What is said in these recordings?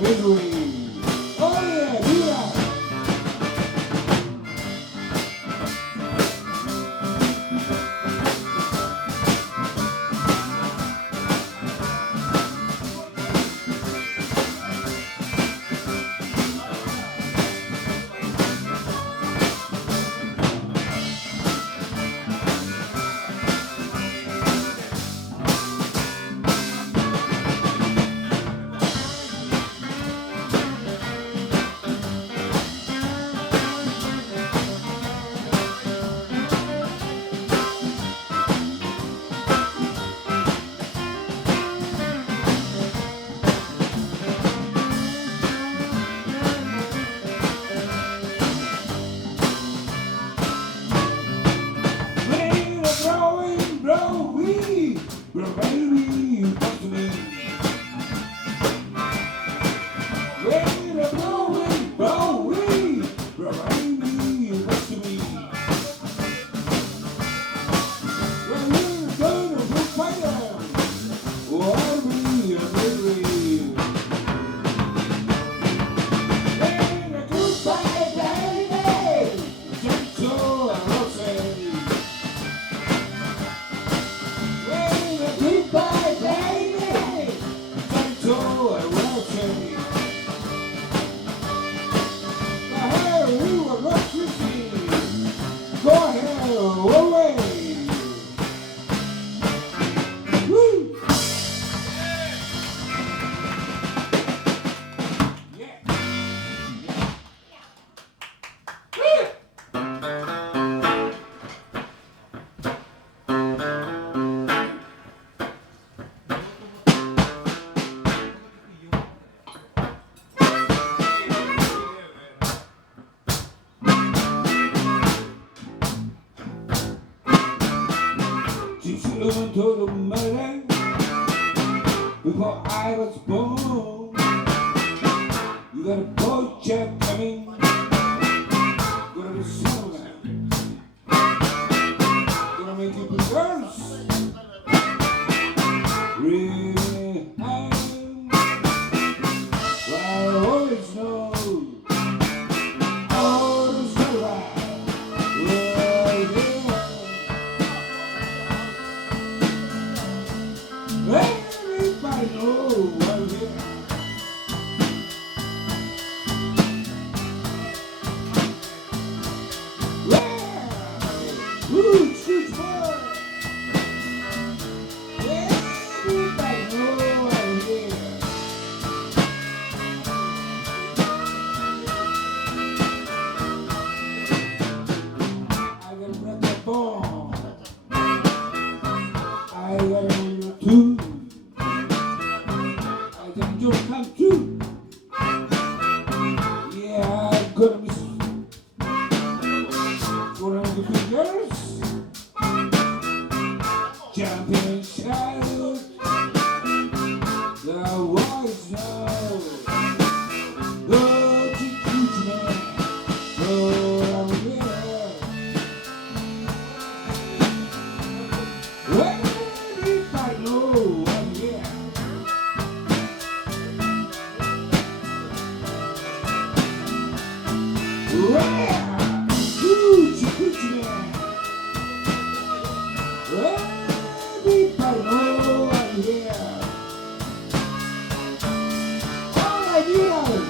misery. Oh yeah, do that. Blow, baby, you talk to me. When the blowing, blow, baby, you talk to me. When you're gonna go fire, why be a misery? When the goodbye, baby, gentle and rosy. Goodbye, baby. Gentle and rosy. The hair we were not kissing. Go ahead, away. Woo! Yeah. To the murder before I was born. You got a boy check coming. Gonna be someone. Gonna make you be girls. Really high. I always know. Oh, the sunrise. Everybody knows what it is. Yeah! Woo, shoot boy! Everybody knows what it is. I got a record ball. I got a record too. Just come true. Yeah, I'm gonna be make the girls jumping and shout. The voice now. Go to teach me. Go down here. Everybody know I'm here. Yeah! Gucci, Gucci man! Everybody know I'm here! All right, yeah!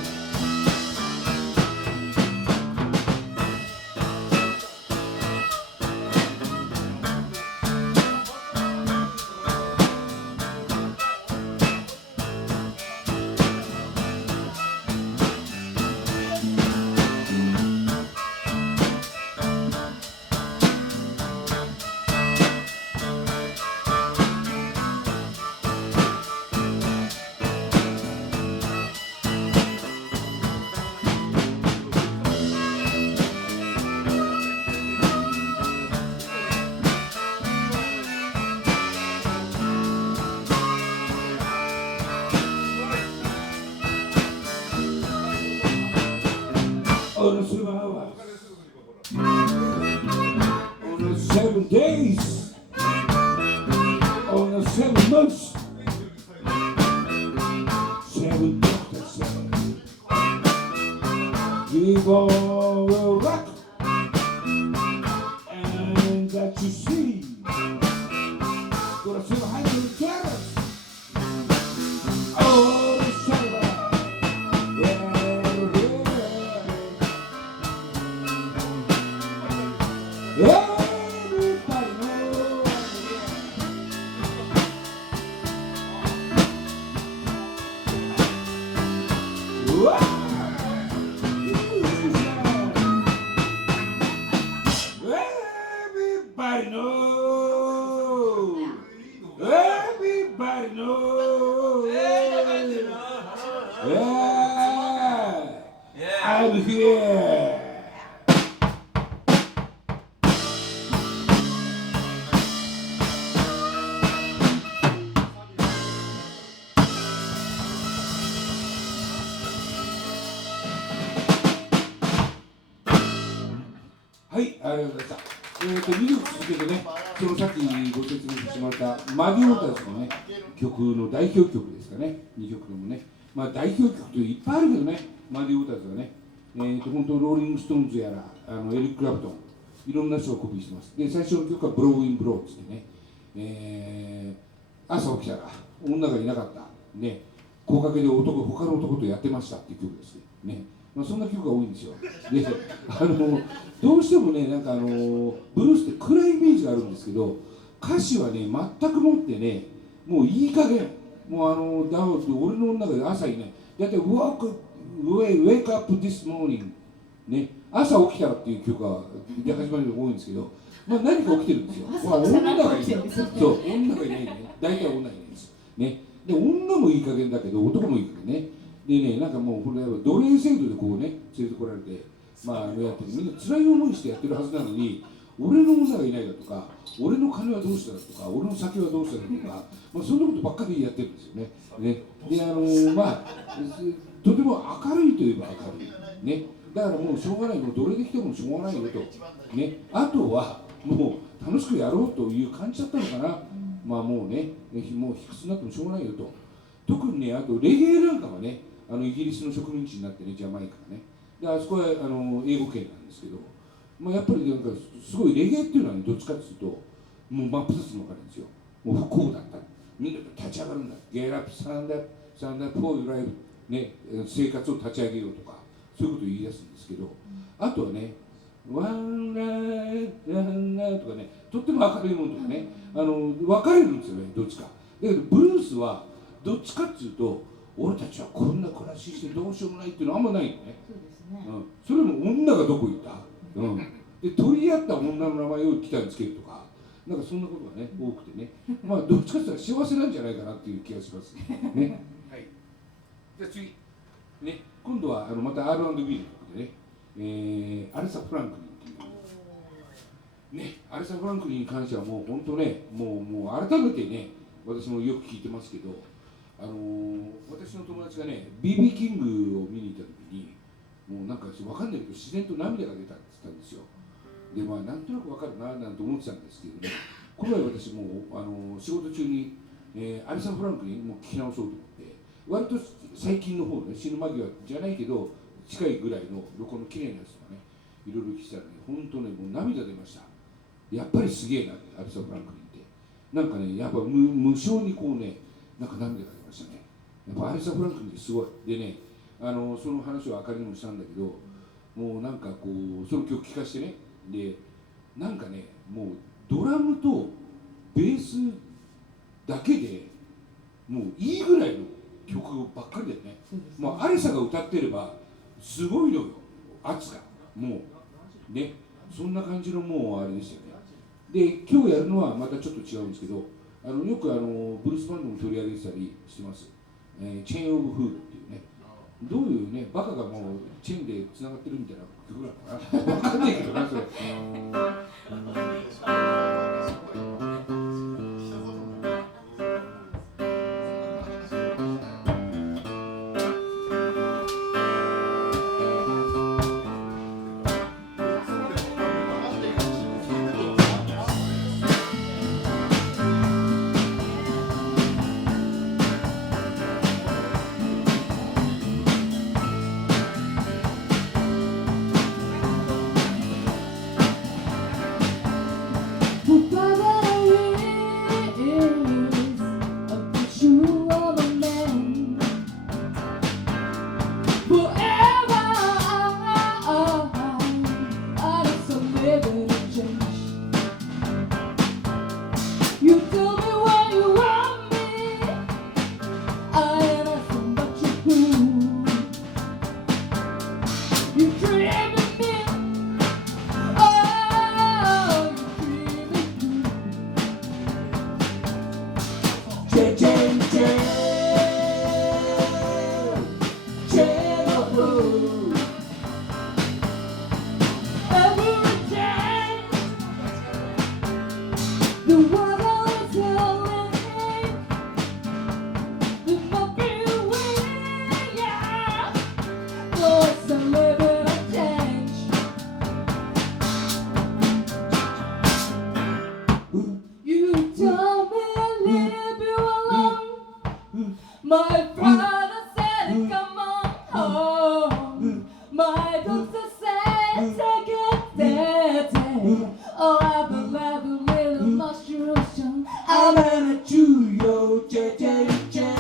On the 7 days, on the 7 months, 7 months, for a rock and that you see. Got a 700 carats. Oh, the silver. Yeah. Everybody knows. Wow. Everybody knows. Everybody knows. Yeah. I'm here.はい、ありがとうございました。2曲続けてね、そのさっきご説明させてもらったマディ・ウォーターズのね、曲の代表曲ですかね、2曲でもね。まあ代表曲っていっぱいあるけどね、マディ・ウォーターズはね、本当ローリング・ストーンズやら、エリック・クラプトン、いろんな人がコピーしてます。で、最初の曲はブロー・イン・ブローっつってね、朝起きたら女がいなかった。ね、高掛けで他の男とやってましたっていう曲ですね。まあ、そんな曲が多いんですよ。で、どうしてもね、なんかブルースって暗いイメージがあるんですけど、歌詞はね、全くもってね、もういい加減、もう俺の中で朝にね、だって Wake up this morning ね、朝起きたらっていう曲が始まるのが多いんですけど、まあ、何か起きてるんですよ。まあ、女がいない。そう、女がいないね。大体女がいないです。ね。で、女もいい加減だけど、男もいい加減ね。でね、なんかもうこれ奴隷制度でこうね連れてこられて、まあやってる、みんな辛い思いしてやってるはずなのに、俺の女がいないだとか、俺の金はどうしただとか、俺の酒はどうしただとか、まあ、そんなことばっかりやってるんですよね。でまあとても明るいといえば明るいね。だからもうしょうがない、もう奴隷できてもしょうがないよとね。あとはもう楽しくやろうという感じだったのかな。まあもうね、もう卑屈になってもしょうがないよと。特にね、あとレゲエなんかはね、イギリスの植民地になってね、ジャマイカがね。で、あそこは英語圏なんですけど、まあ、やっぱりなんかすごいレゲエっていうのは、ね、どっちかっていうと、もう真っ二つに分かるんですよ。もう不幸だった。みんな立ち上がるんだ。ゲーラップ、サンダップ、フォーライブ、ね、生活を立ち上げようとか、そういうことを言い出すんですけど、あとはね、ワンライランライとかね、とっても明るいものとかね、分かれるんですよね、どっちか。だけど、ブルースはどっちかっていうと、俺たちはこんな暮らししてどうしようもないっていうのはあんまないよね。そうですね。それも女がどこ行った、で取り合った女の名前を来たにつけるとか、なんかそんなことがね多くてね、まあどっちかっていうと幸せなんじゃないかなっていう気がしますね。はい。じゃあ次ね、今度はまた R&B の曲でね、アレサ・フランクリンっていうね、アレサ・フランクリンに関してはもう本当ね、もう改めてね、私もよく聞いてますけど。私の友達がね、BB キングを見に行った時に、もうなんか分かんないけど、自然と涙が出たって言ったんですよ。で、まあ、なんとなく分かるななんて思ってたんですけどね、今回私も仕事中に、アリサ・フランクにもう聞き直そうと思って、割と最近の方ね、死ぬ間際じゃないけど、近いぐらいの録音の綺麗なやつとかね、いろいろ聞いたらね、本当ね、もう涙出ました。やっぱりすげえな、アリサ・フランクにって。なんかね、やっぱ無償にこうね、なんか涙が出ましたね。やっぱアリサ・フランクってすごい。でね、その話をあかりにもしたんだけど、もうなんかこう、その曲聴かしてね、で、なんかね、もうドラムとベースだけでもういいぐらいの曲ばっかりだよね。もうアリサが歌ってれば、すごいのよ、圧が。もう、ね、そんな感じのもうあれですよね。で、今日やるのはまたちょっと違うんですけど、よくブルースバンドも取り上げてたりしてます、チェーン・オブ・フードっていうね、どういうね、バカがもうチェーンでつながってるみたいな曲なのかな、分かんないけどな、それ。Don't say, take it, oh, I believe a little mushroom. I'm gonna chew your cha-cha-cha.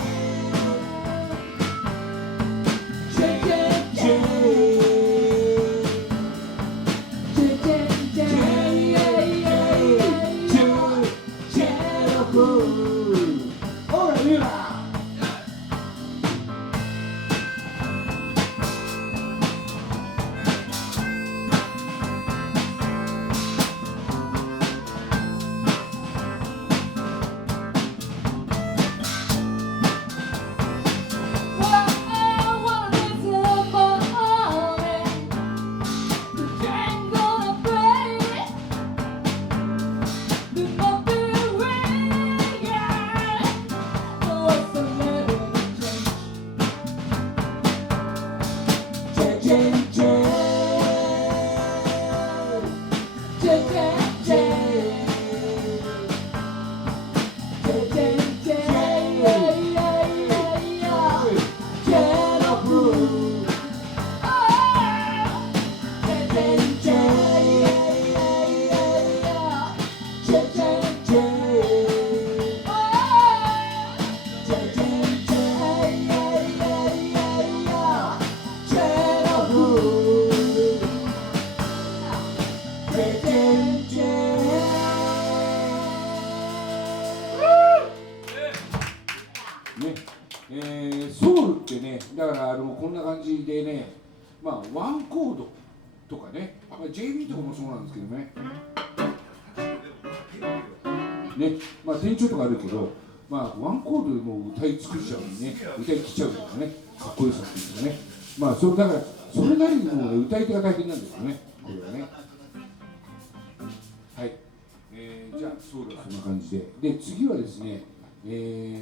ソウルってね、だからこんな感じでね、まあワンコードとかね、JB とかもそうなんですけどね、まあ転調とかあるけど、まあワンコードでもう歌い尽くしちゃうにね、歌い切っちゃうとかね、かっこよさっていうんですかね、まあそれだからそれなりにもう、ね、歌い手が大変なんですよね、これはね。はい、じゃあソウルはそんな感じで、で次はですね、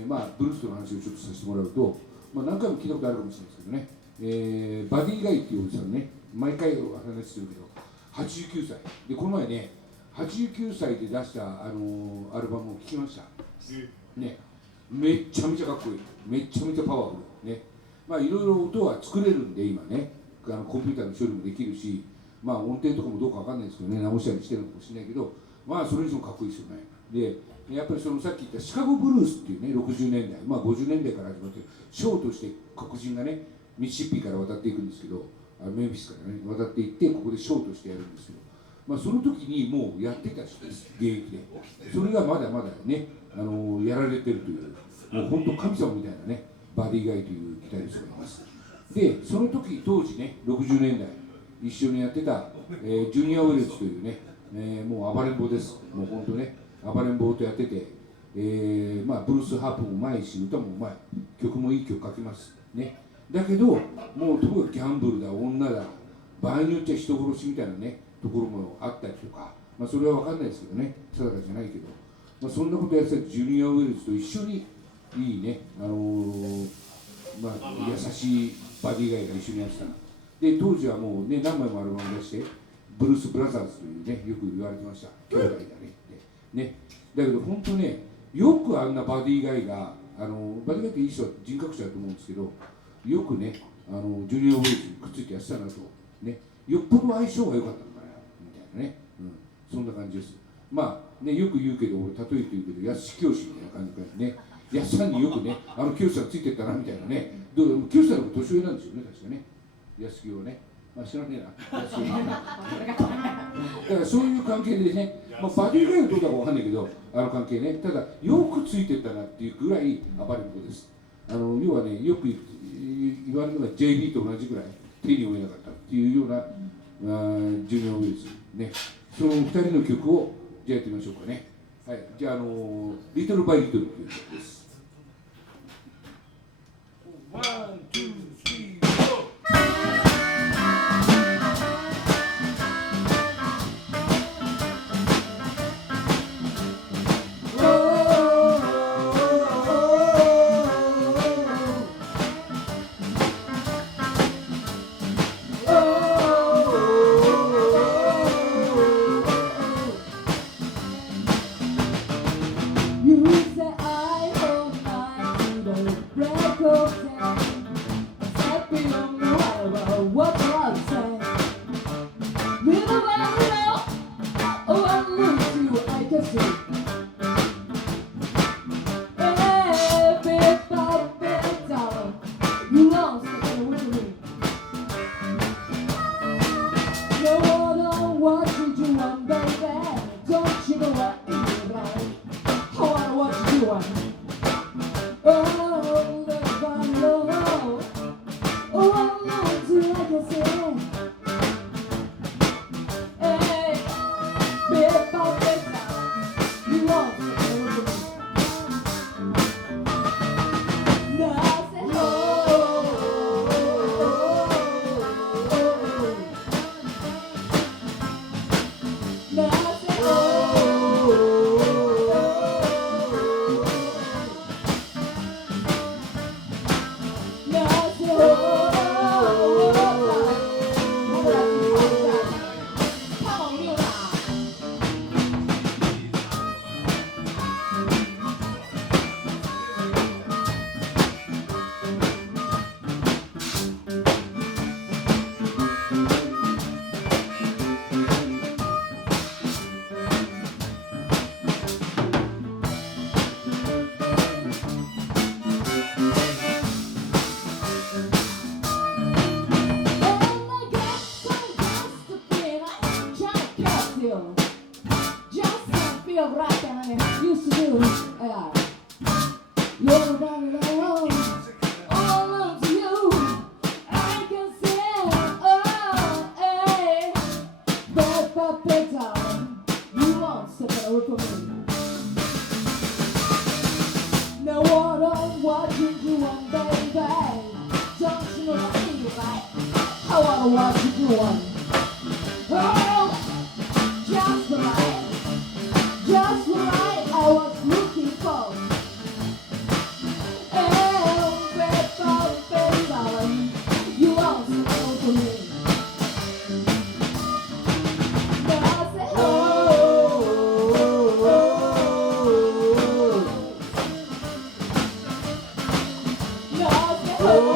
まあブルースの話をちょっとさせてもらうと、まあ、何回も聞いたことあるかもしれないですけどね、バディガイっていうおじさんね、毎回お話しするけど、89歳で、この前ね、89歳で出したアルバムを聴きました。ね、めっちゃめちゃかっこいい、めっちゃめちゃパワフルね。まあいろいろ音は作れるんで今ね、コンピューターの処理もできるし、まあ音程とかもどうかわかんないですけどね、直したりしてるのかもしれないけど、まあそれにしてもかっこいいですよね。でやっぱりそのさっき言ったシカゴブルースっていうね、60年代、まあ50年代から始まってショーとして黒人がね、ミシシッピから渡っていくんですけど、メンフィスからね渡っていってここでショーとしてやるんですけど、まあその時にもうやってた人です、現役で。それがまだまだね、やられてるという、もう本当神様みたいなね、バディガイというギタリストがいます。でその時当時ね、60年代一緒にやってた、ジュニア・ウェルズというね、もう暴れん坊です、もう本当ね、暴れん坊とやってて、まあ、ブルースハープもうまいし、歌もうまい、曲もいい曲書きますね。だけど、もうとにかくギャンブルだ、女だ、場合によっちゃ人殺しみたいなね、ところもあったりとか、まあ、それは分かんないですけどね、定かじゃないけど、まあ、そんなことやってたジュニア・ウェルズと一緒に、いいね、まあ、優しいバディガイが一緒にやってた。で、当時はもうね、何枚もアルバム出して、ブルース・ブラザーズというね、よく言われてました、兄弟だねって。ね、だけど本当ね、よくあんなバディガイが、バディガイっていい人は人格者だと思うんですけど、よくね、ジュニア・ウェルズにくっついてやってたなと、ね、よっぽど相性が良かったのかな、みたいなね、そんな感じです。まあ、ね、よく言うけど、俺、例えて言うけど、安清みたいな感じからね、安さんによくね、清さんついてったな、みたいなね、清さんの方が年上なんですよね、確かね、安清はね。まあ、知らねえな。だからそういう関係でね、まあ、バディガイはどうだかわかんないけど、関係ね、ただ、よくついてったなっていうぐらい暴れん坊です。要はね、よく言われるのが JB と同じぐらい手に負えなかったっていうような、ジュニア・ウィルズね、その2人の曲をじゃあやってみましょうかね。はい、じゃあ、リトル・バイ・リトルという曲です。ワン、ツー、スリー、フォー。What do I say? for me. Now what you doing, baby? Don't you know I need you, right? I wanna watch you doing. Oh, just right, just right. I was looking for. Oh, baby, you also know for me. Now I say, oh, now I say, oh.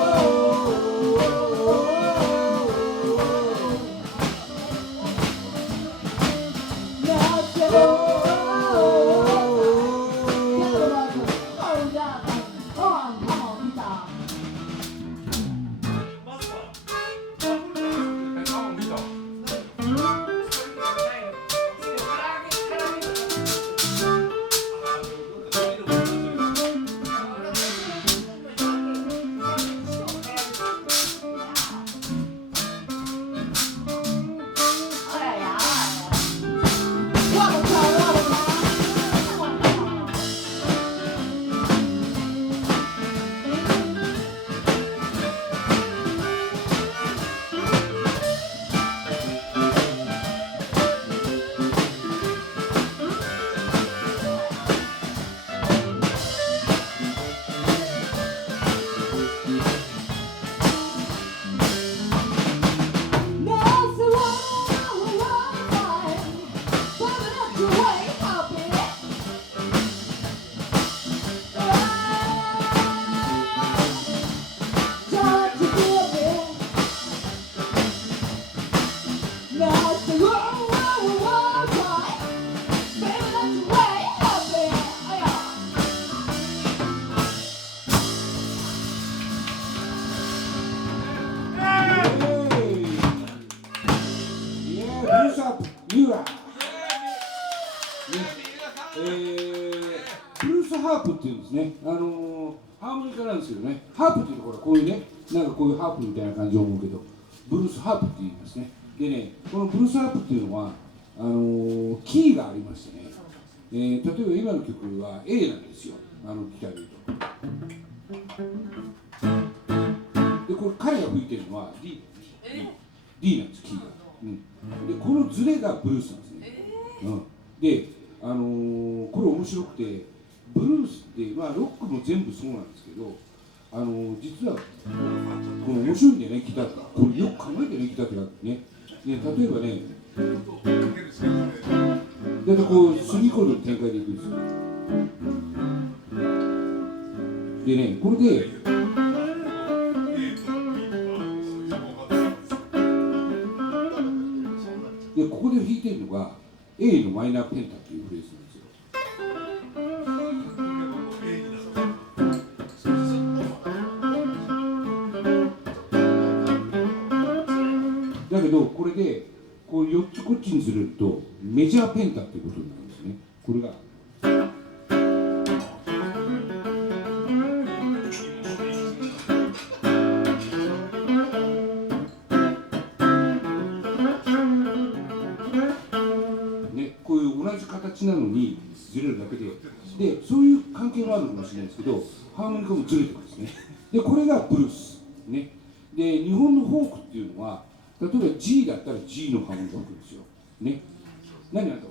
ブルースハープっていうんですね、ハーモニカなんですけどね、ハープっていうところはこういうね、なんかこういうハープみたいな感じを思うけど、ブルースハープって言いますね。でね、このブルースハープっていうのは、キーがありましてね、例えば今の曲は A なんですよ、ギターで言うと。で、これ彼が吹いてるのは D なんです、キーが。で、このズレがブルースなんですね。で、これ面白くて、ブルースって、まあ、ロックも全部そうなんですけど、実はこの面白いんだよね、ギターって。これよく考えてね、ギターってね。で、例えばね、だいたいこう3コードの展開でいくんですよ。でね、これでここで弾いてるのが A のマイナーペンタっていうフレーズなんですよ。だけどこれでこう4つこっちにずれるとメジャーペンタっていうことになるんですね。これがこういう同じ形なのにずれるだけで、そういう関係もあるかもしれないですけど、ハーモニカもずれてるんですね。で、これがブルース。ね。で、日本のフォークっていうのは、例えば G だったら G のハーモニカを吹くんですよ。ね。何あったか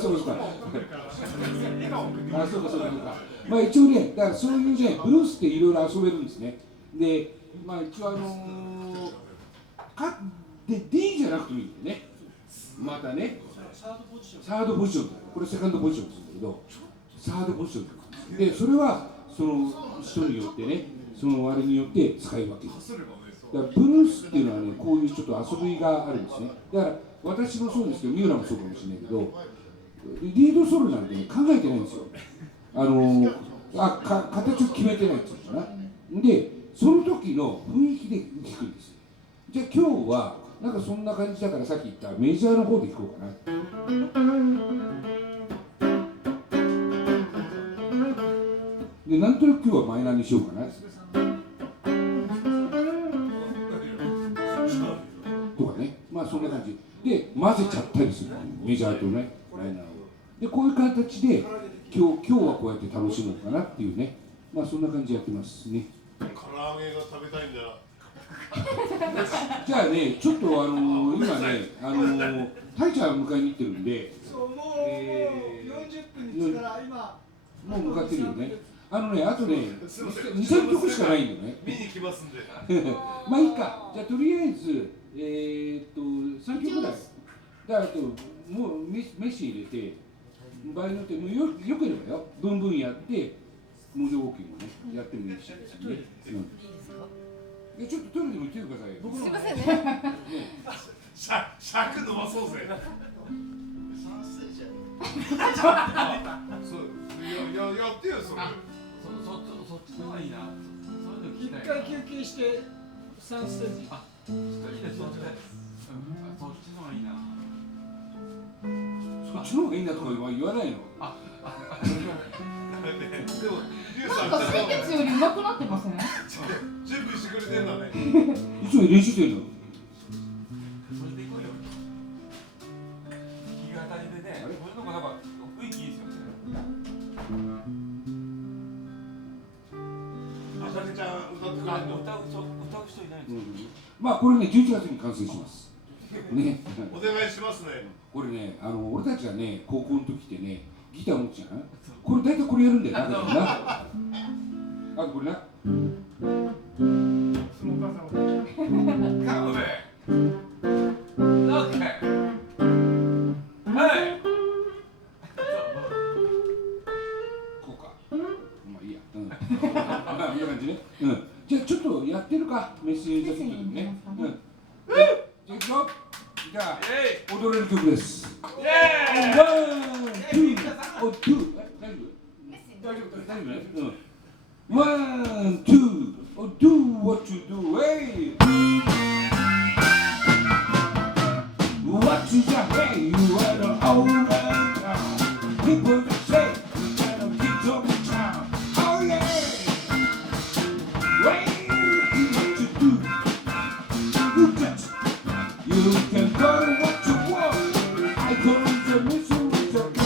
そうですか。そうか。まあ一応ね、だからそういうね、ブルースっていろいろ遊べるんですね。で、まあ一応D じゃなくてもいいんだよね。またね、サードポジション、これセカンドポジションですけど、サードポジションで、それはその人によってね、そのあれによって使い分ける。だからブルースっていうのはね、こういうちょっと遊びがあるんですね。だから私もそうですけど、三浦もそうかもしれないけど、リードソロなんてね、考えてないんですよ。形を決めてないっていうのかな。で、その時の雰囲気で弾くんです。じゃあ今日は、なんかそんな感じだからさっき言ったメジャーの方で弾こうかな。で、なんとなく今日はマイナーにしようかな。とかね、まあそんな感じ。で、混ぜちゃったりする。メジャーとね。でこういう形で今日はこうやって楽しもうかなっていうね、まあそんな感じでやってますね。唐揚げが食べたいんだよ。じゃあね、ちょっと今ね、タイちゃん迎えに行ってるんで、そうもう40分にしたら今もう向かってるよね。あとね、2、3曲しかないんだよね。見に来ますんで。まあいいか。じゃあとりあえず、3曲ぐらい。あと、もう飯入れて、場合によってもうよければよ、ブンブンやって、文字ウォーキングをね、やってもいいしですね。ちょっとトイレでも行ってくださいよ。すいませんね。尺伸ばそうぜ。そうやってよそれ。そっちの方がいいな。そういうの聞き一たい。回休憩して3ステージ。あ、一人でそっちで。そっちの方がいいな。そっちの方がいいんだとか言わないの。でもリュウなさんんか先月より上手くなってません？準備してくれてんだね。いつも練習してるの。それでいこうよ。弾き語りでね、こういうのがなんか雰囲気いいですよね。あさみちゃん歌ってくれるの？歌う人いないんですか？まあこれね、11月に完成します。ね。お願いしますね。これね、俺たちがね、高校の時ってね、ギター持つじゃない？これ大体これやるんだよな、だからな。あとこれな。そのお母さんはカモベ。オッケー。はい。こうか。まあいいや。まあこんな感じね。じゃあちょっとやってるか、メッセージ的にね。じゃあいくよ。じゃあ踊れる曲です。イエーイ。ワン、ツー、お、ツー。大丈夫ね。One, two, oh, do what you do, hey. What you got, hey, you are the old man. People say you gotta get your town. Oh yeah. Hey, do what you do. You got, you can go to what you want. I call the mission with your good.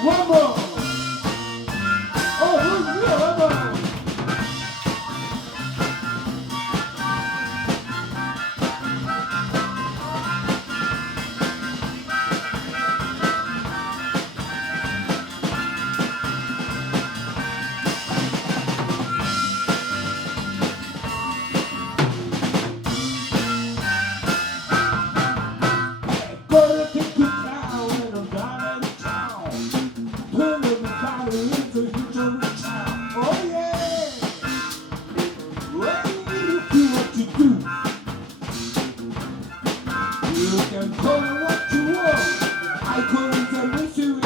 One more! Oh, who's here? One more! Gonna take you down when I'm down in town. Turn the car into your town. Oh yeah. Well, you do what you do. You can call it what you want. I call it the mission.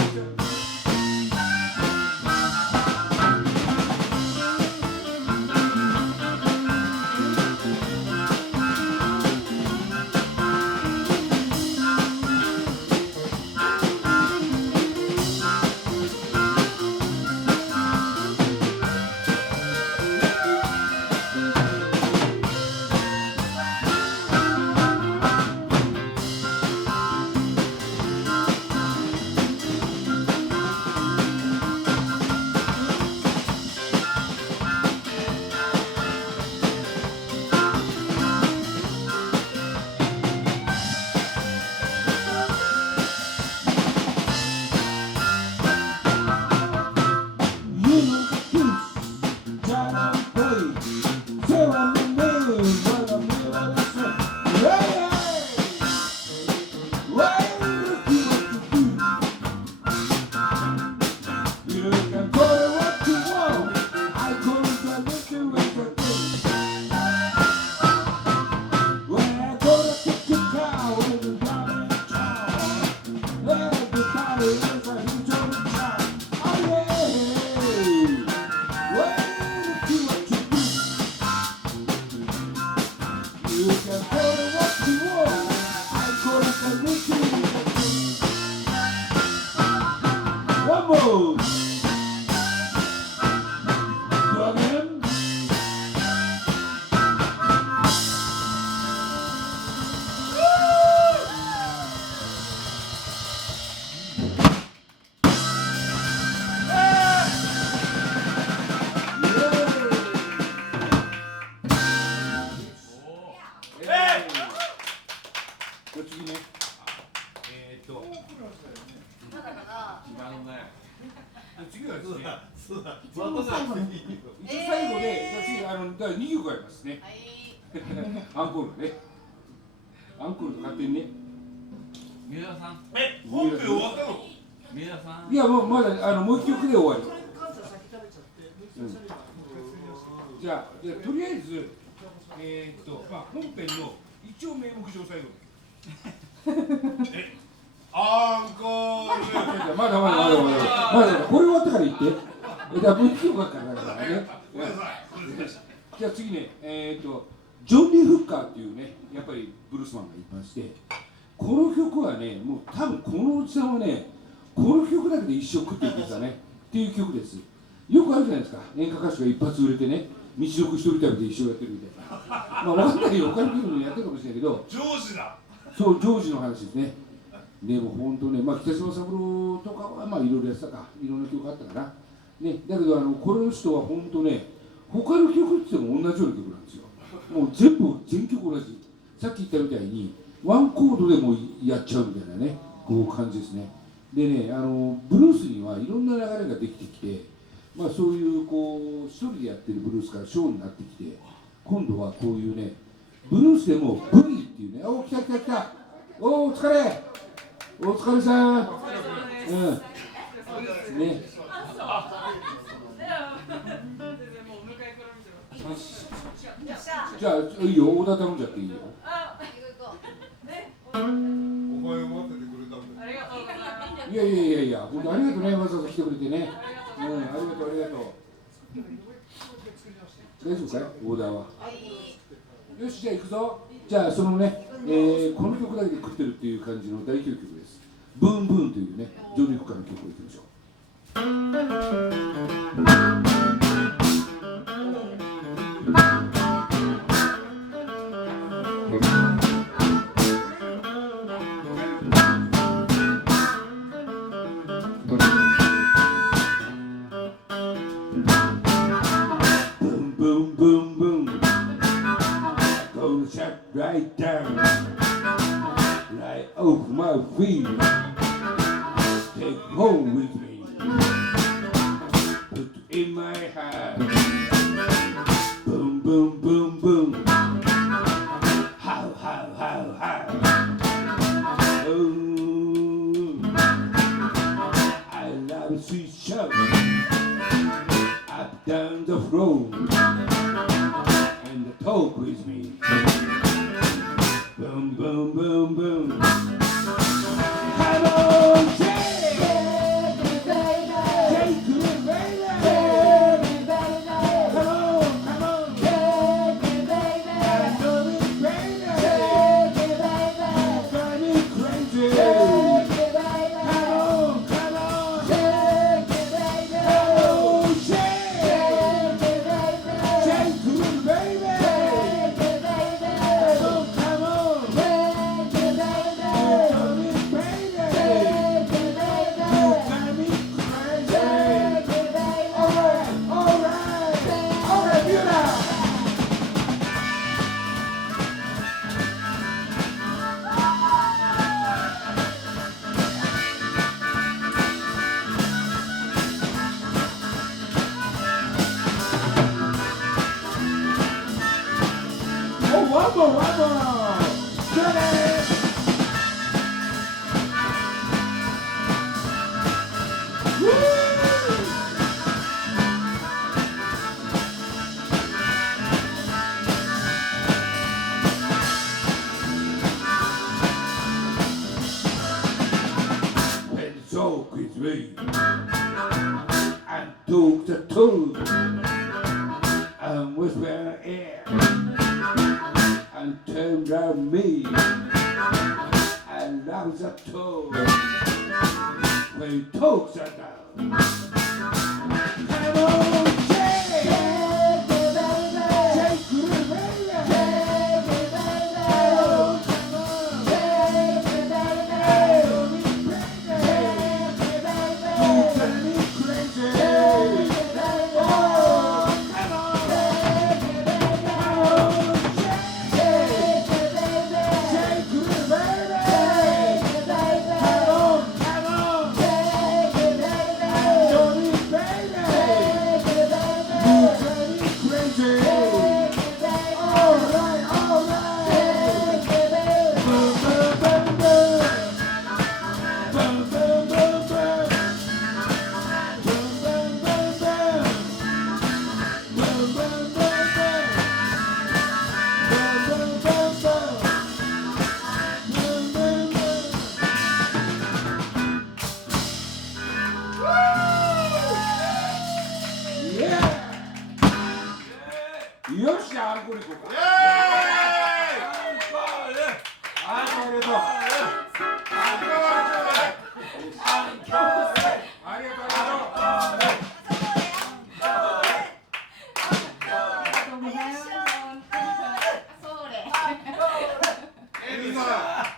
One more. Go again.次ね。次はですね。一番最後の一応最後で、次だから2曲ありますね。アンコールね。アンコールと勝手にね。三浦さん、本編終わったの？三浦さん。いやもうまだもう1曲で終わり。じゃあとりあえず本編の一応名目上最後。アンコール。まだこれ終わったから言って。VT よかったからね。じゃあ次ね、ジョン・リー・フッカーっていうね、やっぱりブルースマンがいまして、この曲はね、もう多分このおじさんはね、この曲だけで一生食っていくんですよねっていう曲です。よくあるじゃないですか、演歌歌手が一発売れてね、道のく一人旅で一生やってるみたいな。まあ分かんないよ、他の曲もやってるかもしれないけど、ジョージだ。そう、ジョージの話ですね。でも本当ね、北島三郎とかはいろいろやってたか、いろんな曲があったかな。ね、だけどこの人は本当ね、他の曲って言っても同じような曲なんですよ。もう全曲同じ。さっき言ったみたいに、ワンコードでもやっちゃうみたいなね、こう感じですね。でね、ブルースにはいろんな流れができてきて、そういうこう一人でやってるブルースからショーになってきて、今度はこういうね、ブルースでもブギーっていうね、お来た、お疲れ、お疲れさん、ね。じゃあいいよ、オーダー頼んじゃっていいよ。お前を待っててくれたんだ。いや、本当ありがとうね、わざわざ来てくれてね。ありがとう。大丈夫かい、オーダーは。よし、じゃあ行くぞ。じゃあそのね、この曲だけで食ってるっていう感じの代表曲です。ブーンブーンというね、ジョニー・フッカーの曲をいきましょう。Right down, right off my feet. Take home with me. Put in my heart. Boom, boom, boom, boom. How. Oh, I love sweet show. Up down the road and the talk with me. Boom, boom, boom, boom. Come on, shake it, baby. Shake it, baby. Come on. Shake it, baby. I know it, baby. Shake it, baby. Drive me crazy. Shake it, baby. Come on. Shake it, baby. Oh, shake it, baby. Shake it, baby. One more. Get it. When the talk is me and talk the truth and whisper air and turn around me. I Love the talk when talks are down. Come on, shake, shake it,よし、じゃあアンコール行こうか。ありがとう。みんな、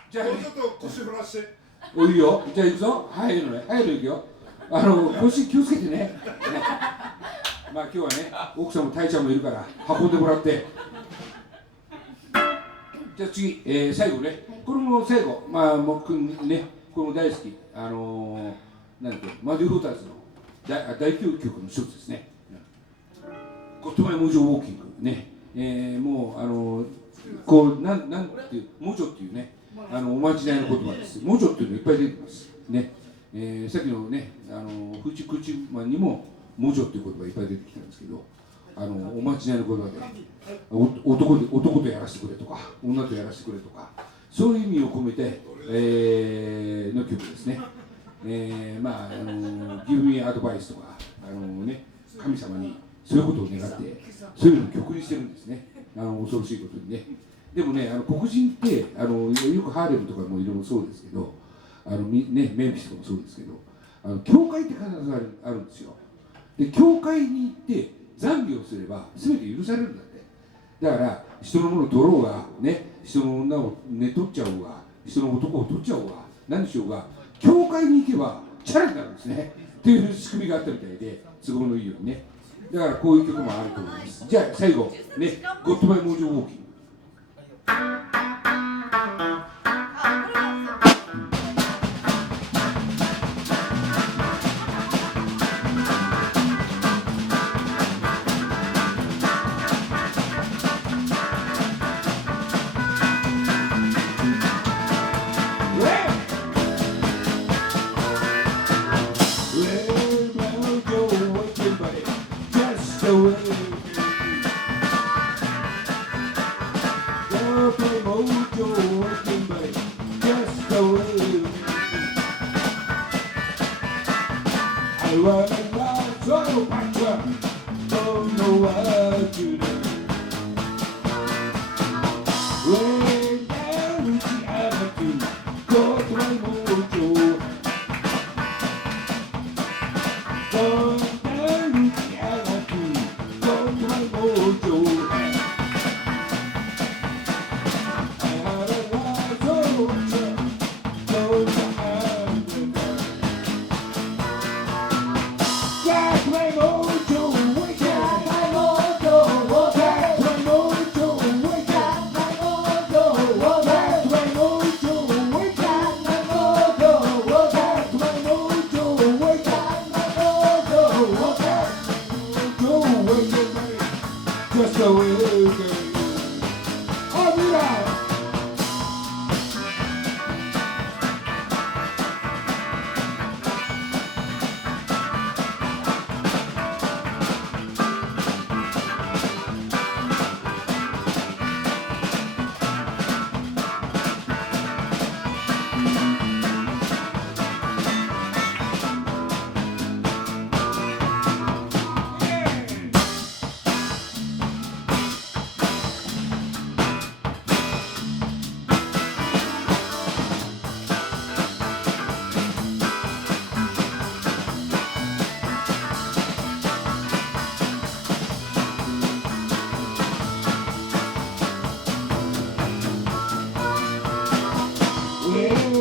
じゃあもうちょっと腰振らして。いいよ。じゃあ行くぞ。入るのね。入るよ。腰気をつけてね。まあ今日はね、奥さんもタイちゃんもいるから運んでもらって。じゃあ次、最後ね。これも最後、まあ僕ね、これも大好き。なんてマデュ・ローターズの代表曲の一つですね。ゴッドマイ・モジョ・ウォーキングね。もうこうなんていうモジョっていうね、おまじないの言葉です。モジョっていうのいっぱい出てますね。さっきのね、フーチクチマンにもモジョっていう言葉いっぱい出てきたんですけど、おまじないの言葉で男とやらせてくれとか女とやらせてくれとか、そういう意味を込めて、の曲ですね。まあGive me advice とかね、神様にそういうことを願ってそういうのを曲にしてるんですね。恐ろしいことにね。でもね、黒人ってよくハーレムとかもいろいろそうですけど、メンフィスとかもそうですけど、教会って必ずあるんですよ。で、教会に行って懺悔をすれば全て許されるんだって。だから人のものを取ろうがね、人の女をね取っちゃおうが、人の男を取っちゃおうが何しようが、教会に行けばチャラになるんですねっていう仕組みがあったみたいで、都合のいいようにね。だからこういう曲もあると思います。じゃあ最後ね、ゴッドバイモージョウォーキング。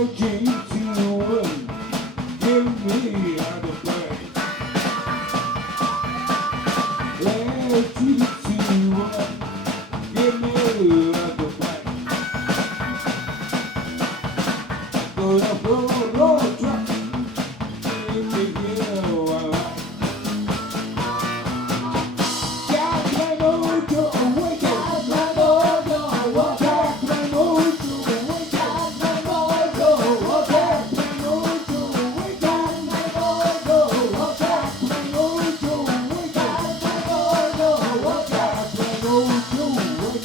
Give me other play. Let's give me other play. Go to